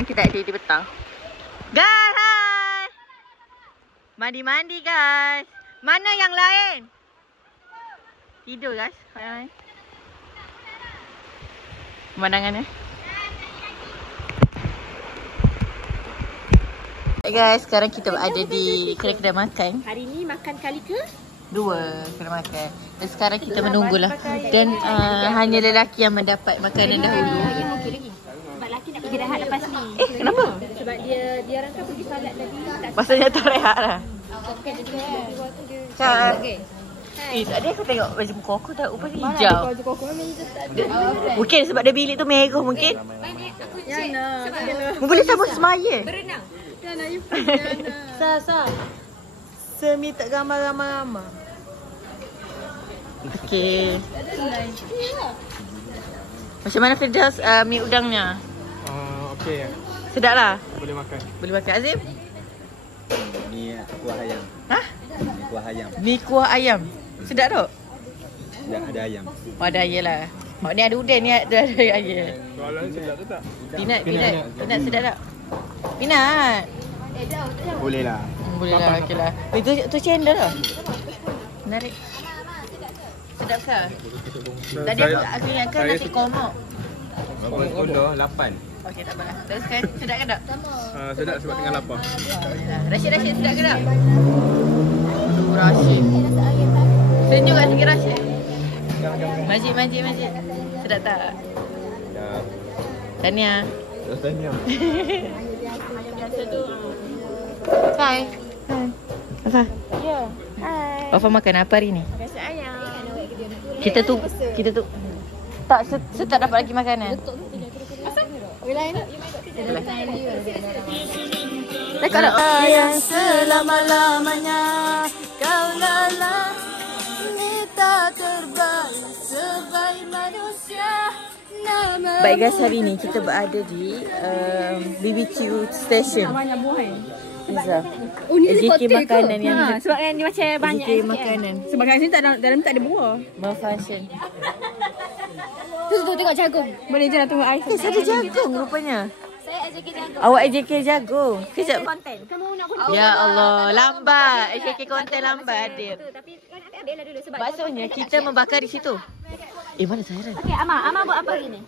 sekarang kita ada di petang. Guys, hai! Mandi-mandi guys. Mana yang lain? Tidur guys. Hai. Pemandangannya. Hey guys, sekarang kita berada di kedai makan. Hari ni makan kali ke? 2 kena makan. Dan sekarang kita menunggulah. Dan hanya lelaki yang mendapat makanan dahulu. Okey lagi. Sebab lelaki nak pergi rehat lepas ni. Kenapa? Sebab dia rangka pergi solat tadi. Maksudnya tak rehat lah. Bukan dia keluar tu dia. Cak. Okey. Tadi aku tengok baju muka aku tak rupanya hijau. Baju koko memang hijau tak ada. Mungkin sebab dia bilik tu merah mungkin. Aku cek. Boleh sama semaya. Berenang. Yana, you Yana. Sa. Semi tak gambar ramai-ramai. Okey. Macam mana Firdaus mi udangnya? Okey. Sedap lah. Boleh makan. Boleh makan. Azim? Ni kuah ayam. Hah? Ni kuah ayam. Mi kuah ayam. Sedap tak? Ada ayam. Oh, ada ayam lah. Oh, ni ada udang, ni ada ayam. Soalan sedap tu tak? Pinat sedap tak? Pinat. Boleh lah. Boleh lah, okey lah. Tu cendol lah. Menarik. Sedap ke? Tadi aku ingatkan nasi komok. Berapa kondo? 8. Okey, tak apalah. Terus kan, sedap ke tak? Sedap sebab tengah lapar. Rashid sedap ke tak? Aduh, Rashid. Senyum kat sikit Rashid. Majid. Sedap tak? Sedap. Tahniah. Tahniah. Hai. Apa? Ya. Hai. Wafa makan apa hari ni? Rasa ayam. Kita tu tak tak dapat lagi makanan. Rekod tak? Yang selama-lamanya kau lalang, ni tak terbaik sebagai manusia. Baik guys, hari ni kita berada di BBQ station. Izzah. Oh, ni AJK makanan yang sebab kan dia macam banyak AJK makanan sebab kat sini dalam tak ada buah. malfunction. Tu tengok jagung. Boleh je nak tunggu ais. Ada jagung rupanya. Saya AJK jagung. Awak AJK jagung. Kejap. Konten. Kamu nak Ya Allah, lambat. AJK konten lambat hadir. tapi kan ambil lah dulu sebab Maksudnya kita membakar di situ. Mana Sairan? okey Ama buat apa hari ni?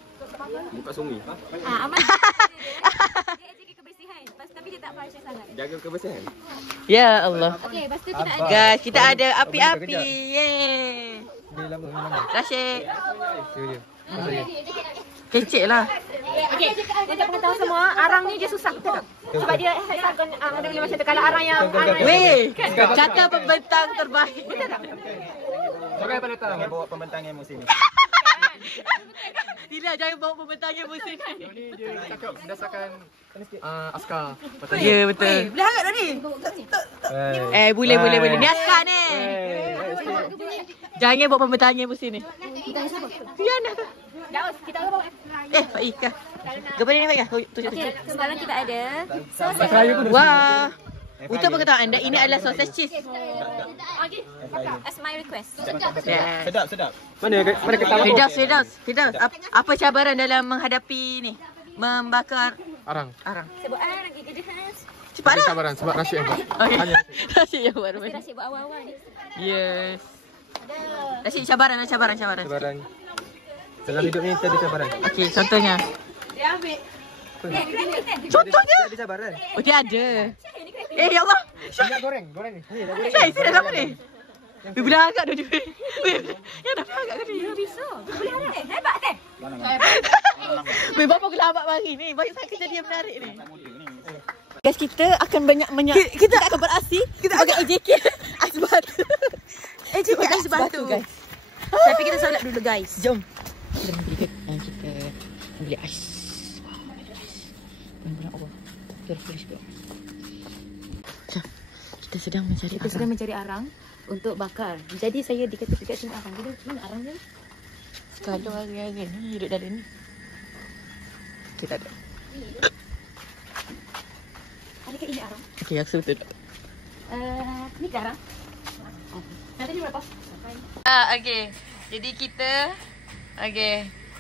Buka sungi. Ama dia AJK kebersihan. Tapi dia tak pasal sangat. Jaga kebersihan. Ya Allah. Okey, lepas tu kita ada Guys, kita ada api-api. Yeay. Dia lama. Rashid. Dia. Kecil lah. okey. Untuk pengetahuan semua, arang ni dia susah betul tak? Sebab dia hexagon ada bila macam tu kalau arang yang Weh, kata pembentang terbaik. Jangan pada datang. Jangan bawa pembentang emosi ni. Tidak, jangan bawa pembentang emosi ni. Ni dia cakap berdasarkan askar. Ya, betul. Boleh hangat dah ni. Boleh. Ni askar ni. Jangan bawa pembentang emosi ni. Tiana tu. Daus, kita bawa Pak Ika. Kepada ni Pak Ika. Tunjuk. sekarang kita ada Wah. Untuk pengetahuan anda, ini adalah sausage cheese. okey. As my request. Yeah. Sedap. Mana ketawa? Firdaus. Apa cabaran dalam menghadapi ni? Membakar Arang. arang. Sebab lagi gede khas. Cepatlah. Sabaran sebab Rashid yang buat. Okay. Rashid yang buat. Kita asyik buat awal-awal ni. Yes. Rashid, cabaran. Sabaran. Dalam hidup ni ada cabaran. Okey, contohnya. Contohnya? Ada cabaran. Oh, dia ada. Ya Allah. Jangan goreng ni. Ni dah goreng. Syai, sini apa ni? Bila agak tu dia. Ya dah agak ke dia. Bisa. Boleh ada. Hebat teh. Bapak aku lambat mari ni. Banyak sangat kejadian menarik ni. Guys, kita akan banyak kita akan beraksi sebagai AJK ais batu. AJK ais batu guys. Tapi kita solat dulu guys. Jom. Kita beli ais. Kita flash pula. Kita sedang mencari arang untuk bakar. Jadi saya dikata-kata tengok arang. Dia mana arang dia? Sekadar hari-hari ni hidup dalam ni. Kita ada. Adakah ini arang? Okey, aku betul tak? Ni ke arang? Nanti dia berapa? Okey. Jadi kita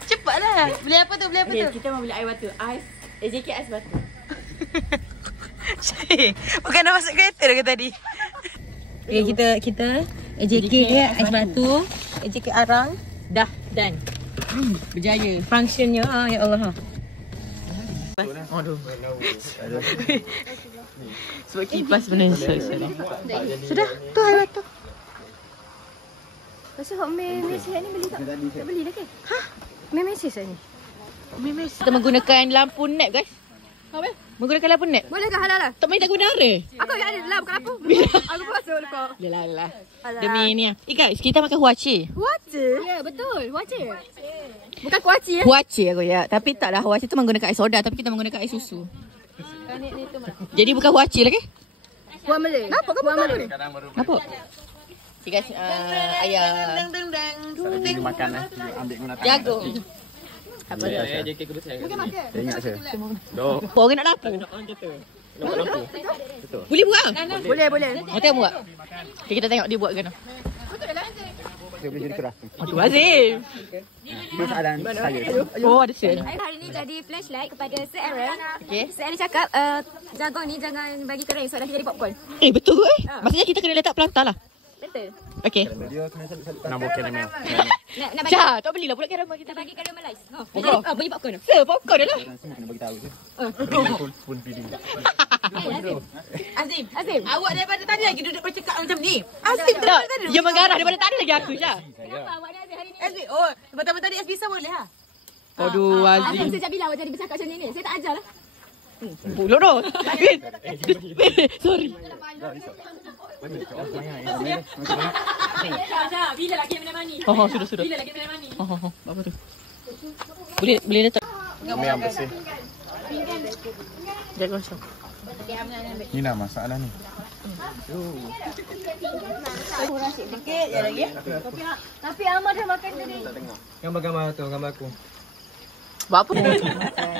cepatlah. Beli apa tu? Kita mau beli air batu. Ais AJK ais batu. Bukan nak masuk kereta dah ke tadi? Okay, kita AJK ais batu, AJK arang dah done. Berjaya. Functionnya ya Allah. Aduh. Sebab kipas benar sudah. Tu air batu. Pasal hok mesej ni beli tak? Tak beli dah ke? Hah? Mesej ni. Kita menggunakan lampu net, guys. Apa? Menggunakan lampu net. Boleh ke halal lah? Tak main tak guna ada. Aku ada lah, bukan apa. Aku pasal kau. Yalah. Demi ni. Guys, kita makan huaci. Huaci? Ya, betul. Huaci. Bukan kuaci ya? Huaci aku ya. Tapi taklah, huaci tu menggunakan air soda, tapi kita menggunakan air susu. Jadi bukan huaci lagi. Buat Malay. Nampak kau buat Malay? Nampak? Okay guys, ayam. Saya makan ambil guna tangan. Jagung. Apa dia? Saya JK ke besar. Ingat saya. Doh. Orang nak lampu. Betul. Boleh buat? Boleh. Mau tengok buat? Okay, kita tengok dia buat ke mana. Dia boleh jadi keras. Tu Azim. Masalah saya. Oh, ada sen. Hari ni jadi flashlight kepada Sir Aaron. Okay. Sir Aaron cakap, jagung ni jangan bagi kering sebab nanti jadi popcorn. Betul ke Maksudnya kita kena letak pelantar lah. Betul. Okay. Dia kena nambah karamel. Nak bagi Cah, tak belilah pula caramel kita. kita bagi caramelize. Bagi popcorn. Popcorn dah lah. Semua kena bagi tahu je. Pun pilih. Azim. Azim. Awak daripada tadi lagi duduk bercakap macam ni. Azim tak. Dia mengarah daripada tadi lagi aku je. Kenapa awak ni Azim hari ni? Azim, oh, pertama tadi SB sama boleh ha? Aduh, Azim sejak bila awak jadi bercakap macam ni? Saya tak ajar lah. Pulak dah. Sorry. Bila lagi menemani? Oh, sudah. Bila lagi menemani? Oh, apa tu? Boleh letak. Kami yang bersih. Jaga macam. Ni lah masalah ni. Sikit je lagi. Tapi Ahmad dah makan tadi. Gambar-gambar tu, gambar aku. Buat apa?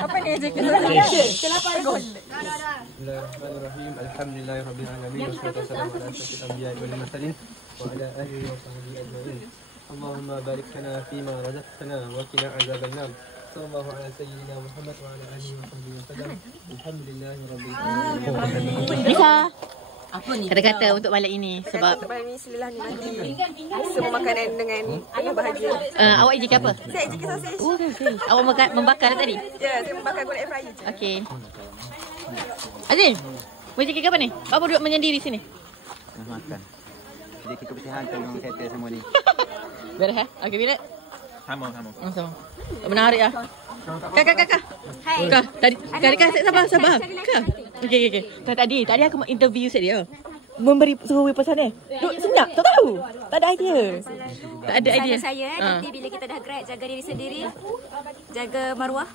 Apa ni je? Kelapan gol. Bismillahirrahmanirrahim. Alhamdulillahirabbil alamin. Wassalatu wassalamu ala asyrafil anbiya'i wal mursalin wa ala alihi wa sahbihi ajma'in. Allahumma barik lana fima razaqtana wa qina azabannar. Sallallahu ala sayyidina Muhammad wa ala alihi wa sahbihi wasallam. Alhamdulillahirabbil alamin. Bisa. Apa ni? Kata-kata untuk malam ini sebab Malam ni selelah ni nanti semua makanan dengan penuh bahagia. awak ijik apa? Saya ejek sausage. Awak membakar tadi? Ya, saya membakar gula air fryer je. Okey. Azim, mau ijik apa ni? Apa duduk menyendiri sini? Makan. Jadi kebersihan tolong settle semua ni. Beres Okey, bila? Sama. Sama. Menarik ah. Kakak. Hai. Kak, tadi sabar. Kak. Okey. Tadi aku interview dia. Memberi suruh pesan dia. Duk senyap, tak tahu. Tak ada idea. Tak ada idea. Saya nanti bila kita dah grad, jaga diri sendiri. Jaga maruah.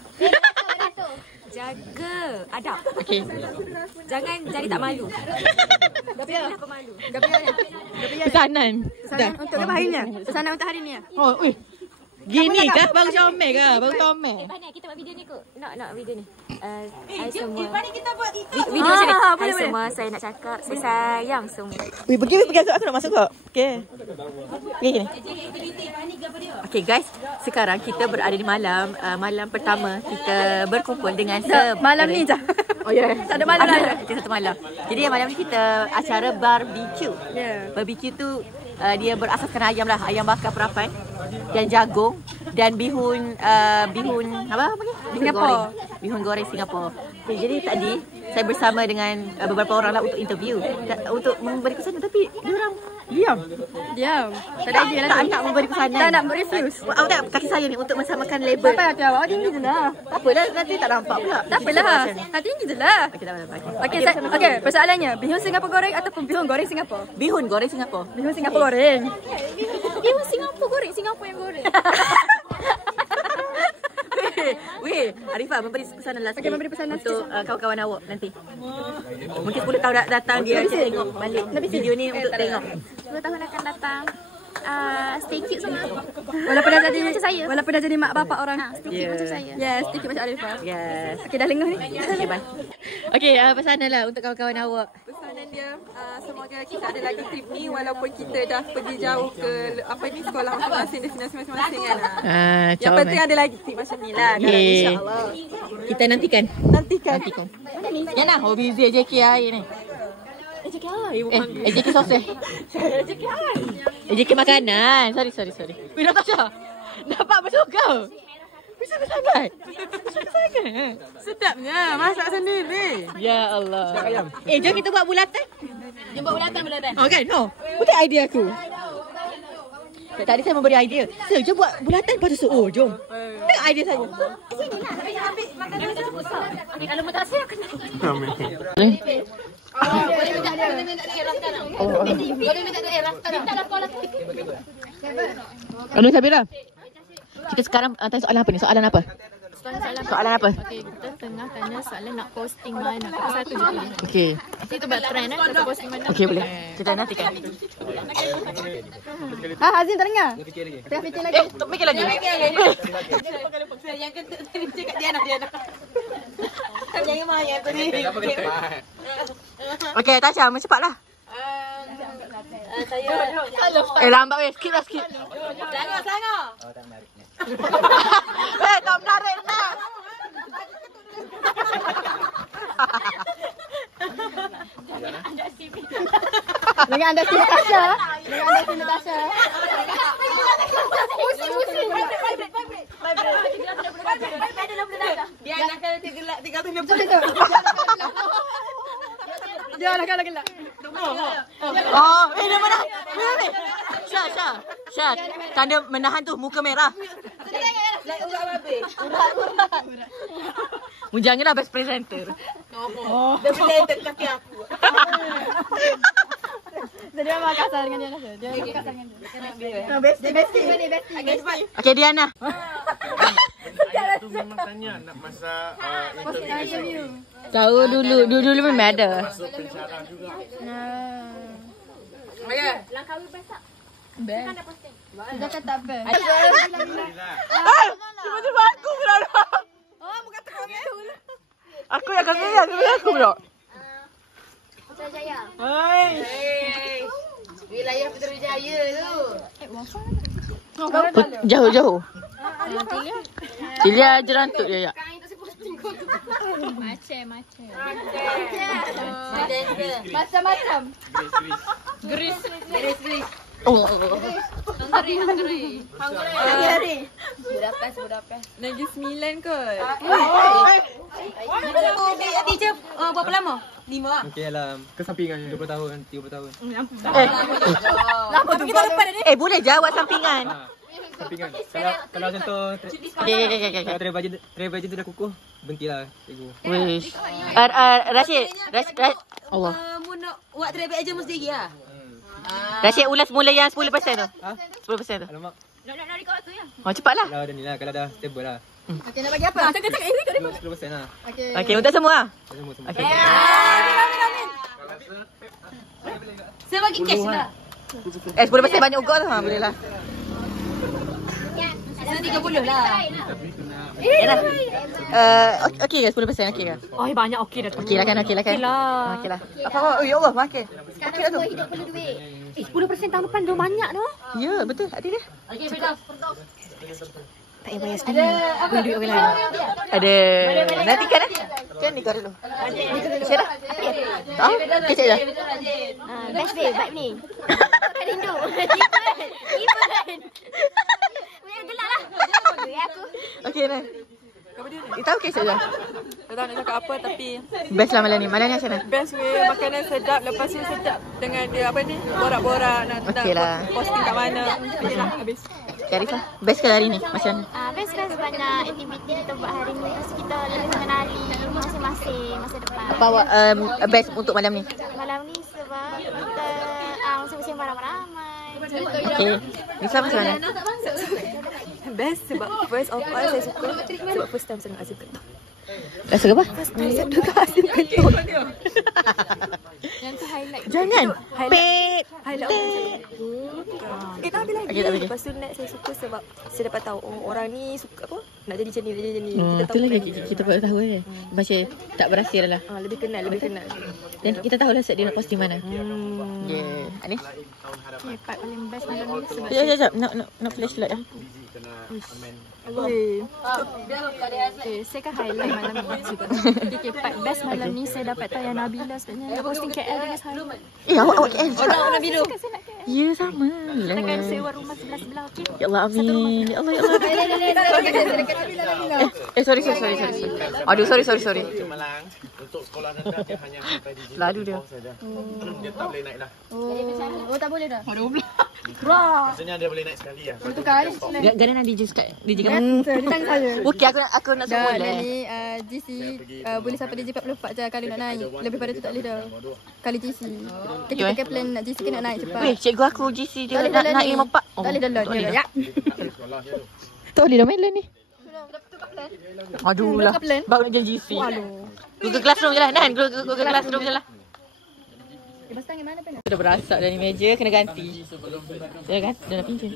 Jaga adab. Okey. Jangan jadi tak malu. Jangan pemalu. Pesanan. Pesanan untuk apa hari ni? Pesanan untuk hari ni. Oh, gini kah? Baru comel ke? Baru comel. Pandai kita buat video ni kot. Nak video ni. Hai semua. kita buat Video sini. Hai semua, saya nak cakap saya sayang semua. Pergi aku nak masuk kok. Okey. Ni. Okey guys, sekarang kita berada di malam pertama kita berkumpul dengan Malam ni je. Oh ya. Tak ada malam lain. Kita satu malam. Jadi malam ni kita acara barbecue. Ya. Barbecue tu dia berasaskan ayam lah, ayam bakar perapan dan jagung dan bihun apa panggil? Bihun goreng Singapura. Okay, jadi tadi saya bersama dengan beberapa orang lah untuk interview untuk memberi kesanan tapi dia orang diam. Tak ada idea lah. Tak nak memberi kesanan. Tak nak refuse. Awak tak kaki saya ni untuk mensamakan label. Apa yang awak tinggi je lah. Tak apalah, nanti tak nampak pula. Tak apalah. Tinggi je lah. Okey, tak apa. Okey, persoalannya bihun Singapura goreng ataupun bihun goreng Singapura? Bihun goreng Singapura. Bihun Singapura goreng. Bihun Singapura goreng, Singapura yang goreng. Weh, Arifah memberi pesanan lah Okey, memberi pesanan untuk kawan-kawan awak nanti. Mungkin 10 tahun datang dia tengok balik video ni untuk tengok. 10 tahun akan datang. stay cute semua. Walaupun dah jadi macam saya. Walaupun dah jadi mak bapak orang. Stay cute macam saya. Yes, stay cute macam Arifah. Yes. Okay, dah lengah ni. Okay, bye. Okay, pesanan lah untuk kawan-kawan awak. Pesanan dia, semoga kita ada lagi trip ni walaupun kita dah pergi jauh ke sekolah masing-masing, destinasi masing-masing kan. Yang penting ada lagi trip macam ni lah. InsyaAllah. Kita nantikan. Nantikan. Yana, hobi JK hari ni. JK soseh. JK makanan. Sorry. Wih, Natasha. Dapat bersuka. Bisa sangat. Sedapnya, masak sendiri. Ya Allah. Jom kita buat bulatan. Jom buat bulatan. Oh kan? No. Betul idea aku. Tadi saya memberi idea. Sir, jom buat bulatan lepas tu. Oh, jom. Tengok idea saya. Ambil makanan tu besar. Kalau tak saya kena. Boleh minta daerah sekarang. Boleh minta daerah sekarang. Minta sekolah. Anu Sabira. Kita sekarang tanya soalan apa ni? Soalan apa? Soalan apa? Okey, kita tengah tanya soalan nak posting mana. Satu je. Okey. Kita buat trend nak posting mana. Okey, boleh. Kita nantikan. Hazim tak dengar? Fikir lagi. Tengah fikir lagi. Tak fikir lagi. Yang kata cakap Diana. Jangan main tadi. Okey, Tasha, cepatlah. Saya Lambat weh. Skip. Selangor. Tak menarik dah. Dengan anda si Natasha. Dia nak kena 350. Dia nak gelak. Oh, dia mana? Ni. Syah. Tanda menahan tu muka merah. Mujangnya dah best presenter. Best presenter kaki aku. Dia memang kasar dengan dia. Dia memang kasar dengan dia. Bestie. Okey, Diana. Itu memang tanya nak masak interview. Tahu dulu memang ada. Masuk pensyarah juga. Langkawi besar. Dia kata apa? Tiba-tiba aku pula. Oh, bukan terkongel. Aku yang kami aku pula. Putrajaya. Hai. Wilayah Putrajaya tu. Jauh. Cilia jerantuk dia ya. Macam. Macam-macam. Gris. Oh. Hungary. Budapest. Negeri 9 kot. Teacher berapa lama? 5. Okey dalam kesampingan 20 tahun, 30 tahun. Lama tu kita lepas ni. Boleh jawab sampingan. Sampingan. Kalau contoh Okey. travel tu dah kukuh, berhentilah cikgu. Wish. Rashid. Allah. Mu nak buat travel agent mesti lagi lah. Rashid ulas mula yang 10% tu. 10% tu. Alamak. Nak record tu ya. Oh, cepatlah. Kalau ada ni lah, kalau dah stable lah. Okey, nak bagi apa? 10% lah. Okey, untuk semua. Semua. Okey. Saya bagi cash lah. 10% banyak ugut tu. Boleh lah. Saya 30 lah. Yalah. Okey ke 10% okey ke? Oh, banyak okey dah tu. Okey lah kan. Okey lah. Apa? Ya Allah, makin. Okey lah tu. Hidup perlu duit. 10% tahun depan dah banyak tu. Ya, betul. Hati dia. Okey, Firdaus. Tak payah bayar sendiri. Boleh duit orang lain. Ada. Nantikan eh. Macam ni kau dulu. Siapa dah? Kecil je. Best day, vibe ni. Tak rindu. Tiba kan. Punya gelak lah. Aku. Okey ni. Tahu kecil je. Tak tahu nak cakap apa tapi Best lah malam ni. Malam ni macam mana? best way makanan sedap. Lepas tu sedap dengan dia apa ni? Borak-borak nak Okey lah. posting kat mana. Okeylah habis. Arifah, best ke hari ni? Macam mana? Best kan banyak aktiviti kita buat hari ni. Terus kita lebih mengenali masing-masing masa depan. Apa awak best untuk malam ni? Malam ni sebab kita masing-masing ramai-ramai. Okey. Nisa macam mana? Best sebab first of all saya suka sebab first time saya nak Azim. Rasa apa? Yang tu highlight. Jangan. Pet. Highlight. Tak habis lagi. Lepas tu next saya suka sebab saya dapat tahu orang ni suka apa? Nak jadi macam ni, nak jadi macam ni. Kita tahu Itulah kita baru tahu kan. Macam tak berhasil lah. lebih kenal. Dan kita tahu lah set dia nak post di mana. Yeah. Anis? Part paling best malam ni sebab Sekejap. Nak flashlight lah. saya kan highlight malam ni juga. Okay, part best malam ni saya dapat tahu yang Nabila sebenarnya posting KL dengan saya. Awak KL juga. Orang Nabila. Ya, sama. Takkan sewa rumah sebelah-sebelah, okey? Ya Allah, amin. Ya Allah, ya Allah. Sorry. Aduh, sorry. Untuk sekolah rendah dia hanya sampai di Lalu dia. Dia tak boleh naik dah. Oh, tak boleh dah. Maksudnya dia boleh naik sekali lah. Gana nak DJ kat DJ kat. Dia tanya saya. Okey, aku nak semua Dah lah. ni GC boleh sampai DJ 44 je kalau nak naik. Lebih pada tu tak boleh dah. Kali GC. Kita pakai plan nak GC ke nak naik cepat. Weh, cikgu aku GC dia nak naik 54. Tak boleh dah. Ya. Tak boleh dah main ni. Aduh lah. Baru nak jadi GC. Google Classroom je lah. Google Classroom je lah. Lepas tangan mana pen? Dah berasak dah ni meja, kena ganti. Dah nak pinjam.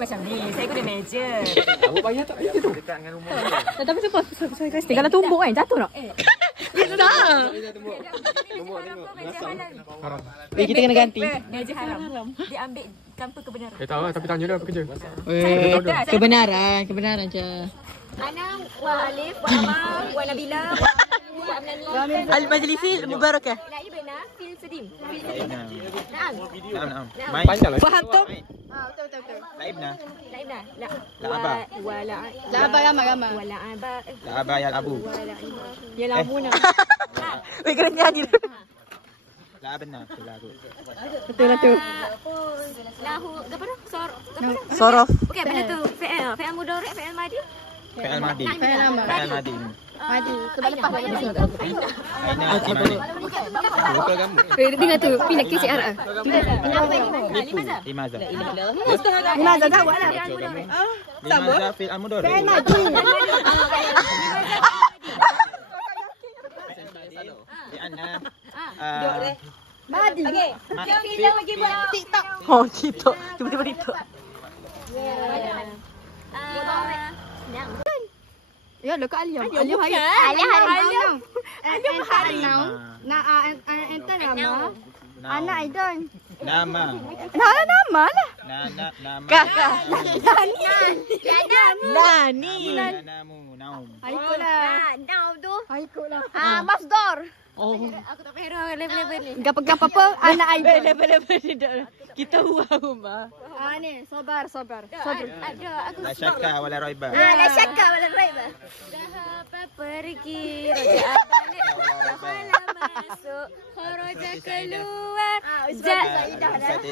Macam ni, saya guna meja. Awak bayar tak pinjam tu? Dekat dengan rumah tu. Tapi sebab saya kasi kalau tumbuk kan jatuh tak? Dah. Kita kena ganti. Meja haram. Dia ambil tanpa kebenaran. tahu lah, tapi tanya dia apa kerja. Kebenaran je. Ana wa Alif wa Amar wa Nabila wa Amnani. Al-Majlisi Mubarakah. Laibna fil sedim. Naam. Panjang lah. Faham tu? Betul. Laibna. La La'aba. wa la Laba ramai. wa la'aba La'aba yal abu. wa la'iba. Ya labuna. Weh, kena nyanyi dulu. La'abna. Tu lagu. Betul lah tu. Lahu apa dah? Sorof. Okey, benda tu fi'il mudhari', fi'il madhi. Fi'il Madi. Madi. Sebab lepas lagi besar. Aina Madi. Buka kamu. Dengar tu, pindah ke CR. Limaza. Limaza jawab lah. Limaza fil amudor. Lianna. Madi. Okey. Kita lagi buat TikTok. Oh, TikTok. Tiba-tiba TikTok. Ya, lo kat Alia. Alia hari. Alia hari now. Enter nama. Anak Aidan. Nama. Nama lah. Nama. Kakak. Nani. Nani. Nanamu. Naum. Haikutlah. Now tu. Haikutlah. Masdar. Oh. Aku tak pernah level-level ni. Gak apa anak Aidan. Level-level ni dah. Kita rumah. Ni, sabar. Ada aku La syakka wala raiba. la syakka wala raiba. Dah pergi, raja balik, dah masuk, kharaja keluar.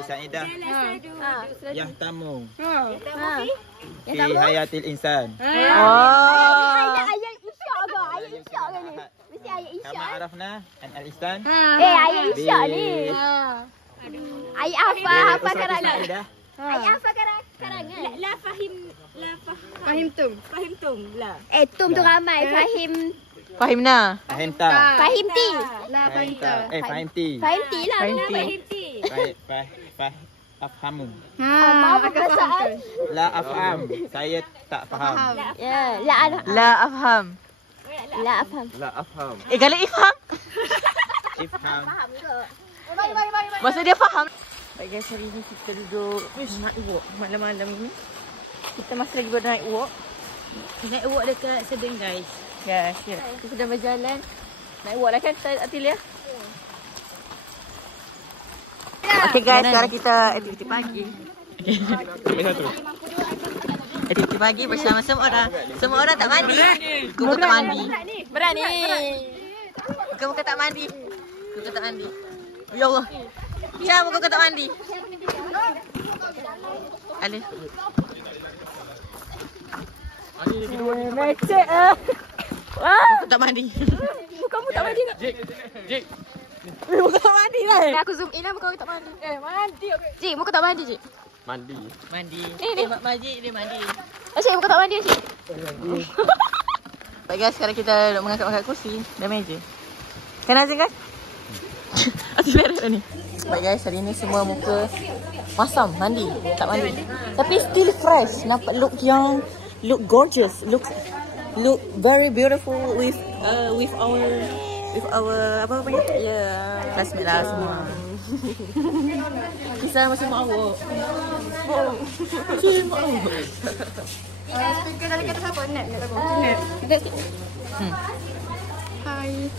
Sa'idah. Yahtamu. Yang Fi hayatil insan. Oh. Ayat isyak ke? Ayat isyak ke ni? Mesti ayat isyak. Kama arafna an al-insan. Ayat isyak ni. Ayat apa karangan? Sa'idah. Ayat apa karangan? La fahim tum la. Tum tu ramai. Fahimna. Fahimta. Fahimti. Fahimti. Fahimti. Fahimti lah. Fahimti. Afhamu. Mau perasaan. La afham. Saya tak faham. La afham. La afham. Kalau ifham. Ifham. Maksud dia faham. Baik guys, hari ni kita duduk nak walk malam-malam ni. Kita masih lagi naik walk. Naik walk dekat Sedeng guys. Yes. Kita sudah berjalan. Naik walk lah kan Atilia? Okay guys, sekarang kita aktiviti pagi. Aktiviti pagi bersama semua orang. Semua orang tak mandi. Kuku tak mandi. Berani. Kuku tak mandi. Kuku tak mandi. Ya Allah. Siapa kuku tak mandi? Alif. Macet ah. Kuku tak mandi. Kamu tak mandi tak? Jik. Kuku tak mandi lah. Aku zoom in lah muka kau tak mandi. Mandi. Cik, muka tak mandi, Cik. Mandi. Mandi. Ni. Majid dia mandi. Cik, muka tak mandi, Cik. Baik guys, sekarang kita nak mengangkat kursi dan meja. Kan Azim guys? Asyik beres dah ni. Baik guys, hari ni semua muka masam, mandi, tak mandi. Tapi still fresh, nampak look young, look gorgeous, look very beautiful with our apa namanya? Classmate lah semua. Kisah masih mak awak. Kisah mak awak. Speaker dalam kata siapa? Net. Net. Hai.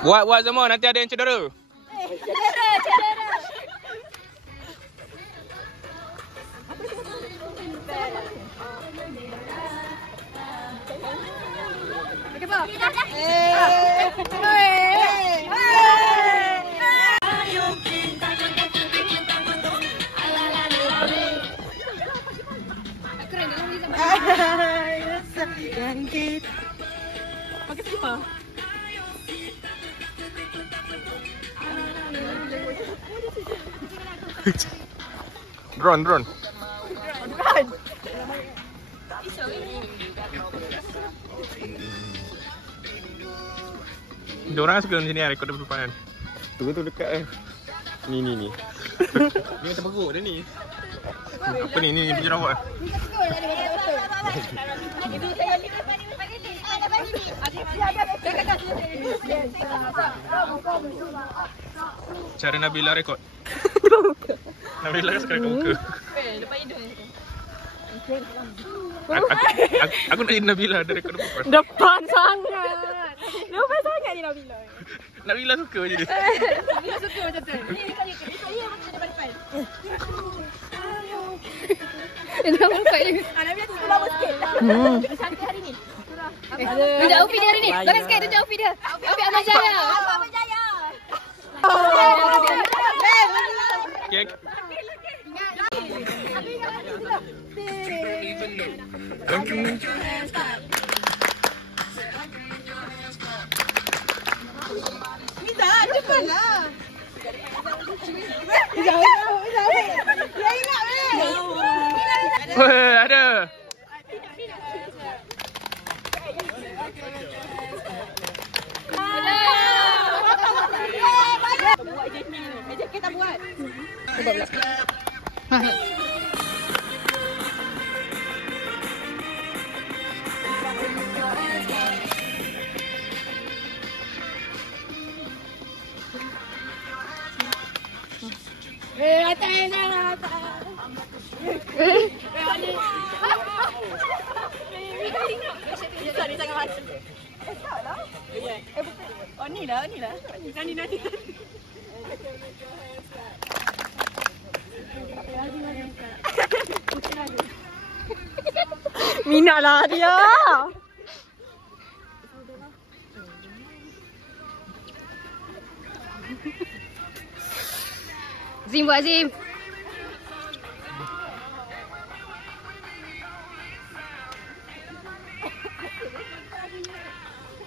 Buat semua, nanti ada yang cedera. Pakai siapa? Drone. Diorang suka macam ni lah, rekod depan. Tunggu dekat Ni. Ni macam beruk dah ni. Apa ni jerawat. Cara Nabila rekod. Nabila kan sekarang muka. Lepas hidung. Aku nak jadi Nabila ada rekod depan. Depan sangat. Depan sangat ni Nabila. Nabila suka macam ni. Dia suka macam tu. Ni kali saya macam depan. Dia nampak ni. Nabila tu lama sikit. Cantik hari ni. Tunjuk outfit dia hari ni. Jangan sikit tunjuk outfit dia. Outfit Ahmad Jaya. Ahmad Jaya. Okay. Ada. Meja kita buat. Oh ni lah. Nani. Minat lah dia. Zim buat Zim.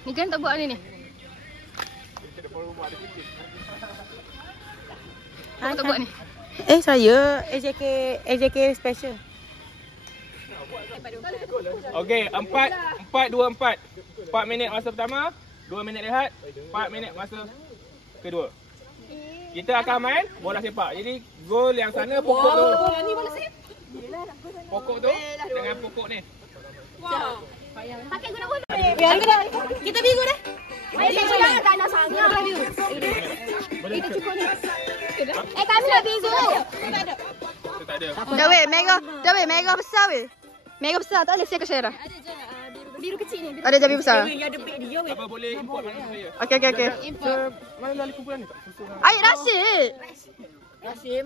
Ni kan tak buat ni. Apa tak buat ni? Saya AJK special. Okey, 4-2-4. 4 minit masa pertama, 2 minit rehat, 4 minit masa kedua. Kita akan main bola sepak. Jadi gol yang sana pokok tu. Pokok tu dengan pokok ni. Wow. Pakai guna bola. Kita biru dah. Jangan tak nak sangat. Kita cukup ni. Kami nak biru. Tak ada. Dah weh, mega besar weh. Mega besar tak boleh saya ke share dah. biru kecil ni. Ada jambi besar. Apa boleh import mana saya? Okey. Mana lali kumpulan ni tak? Air Rashid. Laki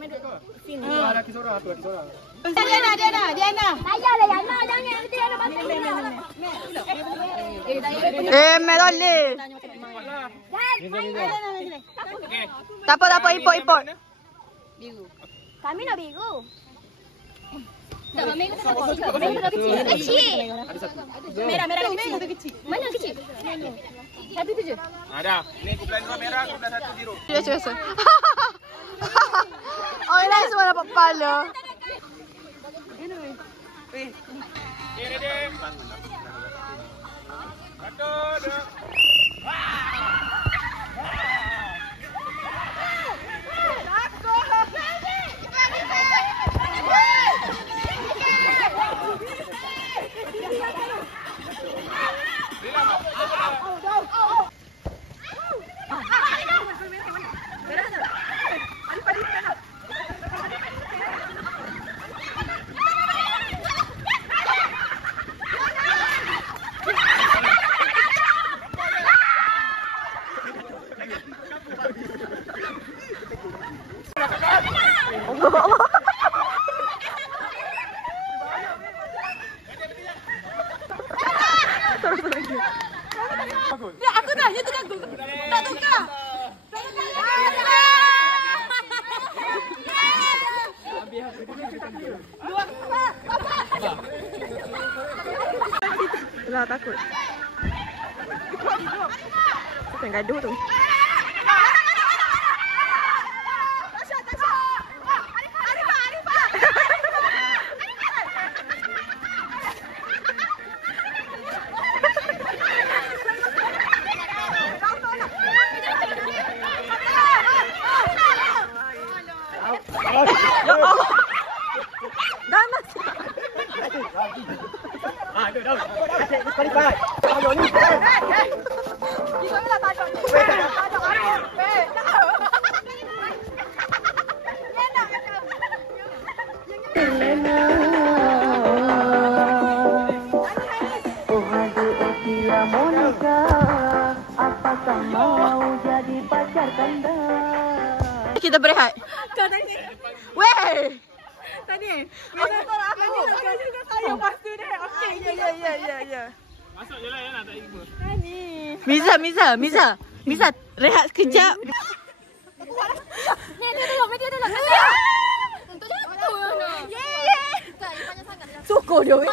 seorang, aku laki seorang. Diana. Ayahlah Yana, jangan Diana bantu. Melole. Okey. Tak apa, import. Kami nak biru. Tak, merah tak kecil. Kecil. Merah kecil. Mana kecil? Satu tu je. Dah. Ni kumpulan 2 merah, kumpulan 1 biru. Biasa. Orang lain semua dapat kepala. Okay, ready? 1, 2. Aku dah, dia tengah aku. Tak tukar. Lah takut. Bukan gaduh tu. Kita berehat. Weh. Tadi. Biasa tolak aku. Tadi juga saya pastu dia. Okey. Ya. Masuk je lah Yana, tak ikut. Miza, rehat sekejap. Ni dia tolong. Untuk jatuh. Tak, dia panjang sangat. Syukur dia. Weh.